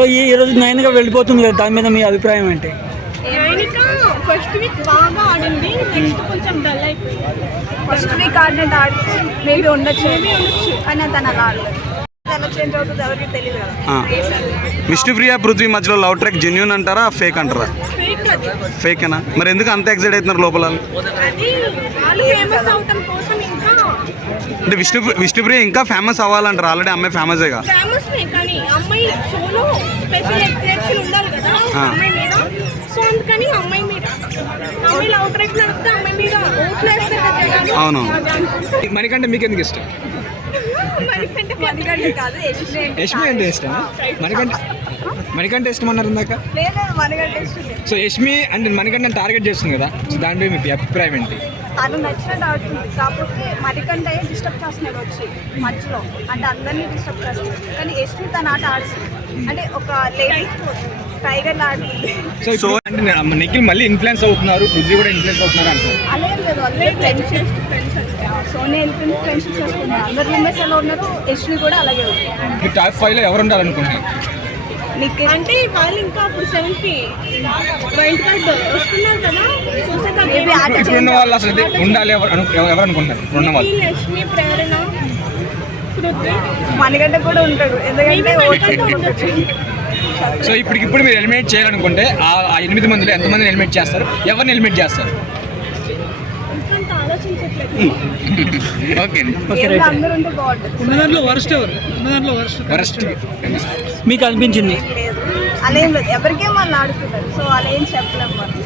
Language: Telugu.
సో ఈ రోజు నైన్గా వెళ్ళిపోతుంది కదా, దాని మీద మీ అభిప్రాయం ఏంటి? ఫస్ట్ వీక్ బాగా ఆడింది, నెక్స్ట్ కొంచెం డల్ అయిపోయింది. ఫస్ట్ వీక్ ఆడినట్టు ఆడితే మేబీ ఉండొచ్చు కానీ తను అలా ఆడలేదు. ఎలా చేంజ్ అవుతుంది ఎవరికి తెలియదు కదా. విష్ణుప్రియ పృథ్వీ మధ్యలో లవ్ ట్రాక్ జెన్యూన్ అంటారా ఫేక్ అంటారా? ఫేక్ అది. ఫేకేనా? మరి ఎందుకు అంత ఎక్సైట్ అవుతున్నారు లోపల? అది వాళ్ళు ఫేమస్ అవటం కోసం ఇంకా అంటే విష్ణుప్రియ ఇంకా ఫేమస్ అవ్వాలంటారు, ఆల్రెడీ అమ్మాయి ఫేమసేగా. ఫేమస్ కానీ అమ్మాయి షోలో స్పెషల్ అట్రాక్షన్ ఉండాలి కదా అమ్మాయి మీద. సో అందుకని అమ్మాయి మీద అమ్మాయి లవ్ ట్రాక్ నడిపితే అమ్మాయి మీద ఓట్లు వేస్తారు కదా. అవును. మణికంఠ మీకు ఎందుకు ఇష్టం? మణికంఠ కాదు, యష్మి అంటే ఇష్టం. మణికంఠ ఇష్టం అన్నారు ఇందాక. లేదు మణికంఠ ఇష్టం. సో యష్మి అంటే మణికంఠ టార్గెట్ చేస్తుంది కదా, సో దానిపై మీ అభిప్రాయం ఏంటి? తను నచ్చినట్టు ఆడుతుంది, కాకపోతే మణికంఠ డిస్టర్బ్ చేస్తున్నాడు వచ్చి మధ్యలో, అంటే అందరినీ డిస్టర్బ్ చేస్తున్నాడు. కానీ యష్మి తన ఆట ఆడుతుంది, అంటే ఒక లేడీ టైగర్ ఆడుతుంది. సో అంటే నిఖిల్ మళ్ళీ ఇన్ఫ్లుయెన్స్ అవుతున్నారు, పృథ్వీ కూడా ఇన్ఫ్లుయెన్స్ అవుతున్నారు అంటారు. అలా ఏం లేదు, అందరూ ఫ్రెండ్షిప్ సోనియా వెళ్ళిపోయింది, ఫ్రెండ్షిప్ చేసుకున్నారు. అందరు మెంబర్స్ ఎలా ఉన్నారు, యష్మి కూడా అలాగే ఉంది. మీ టాప్ 5లో ఎవరు ఉండాలనుకుంటున్నారు? అంటే వాళ్ళు ఇంకా అప్పుడు 7th వైల్డ్ కార్డ్ వస్తున్నారు కదా, మేబీ ఆట ఇప్పుడున్న వాళ్ళు అసలు ఉండాలి ఎవరు అనుకుంటున్నారు? ఇప్పుడున్న వాళ్ళు లక్ష్మి, ప్రేరణ, పృథ్వీ, మణికంఠ కూడా ఉంటాడు, ఎందుకంటే ఉండొచ్చు. సో ఇప్పుడు మీరు ఎలిమినేట్ చేయాలనుకుంటే ఆ 8 మందిలో ఎంతమందిని ఎలిమినేట్ చేస్తారు, ఎవరిని ఎలిమినేట్ చేస్తారు? ఇంకంత ఆలోచించట్లేదు. ఓకే అందరూ ఉంటే బాగుంటుంది. వరస్ట్ మీకు అనిపించింది? లేదు అలా ఏం లేదు, ఎవరికేం వాళ్ళు ఆడుతున్నారు, సో అలా ఏం చెప్పలేము మనం.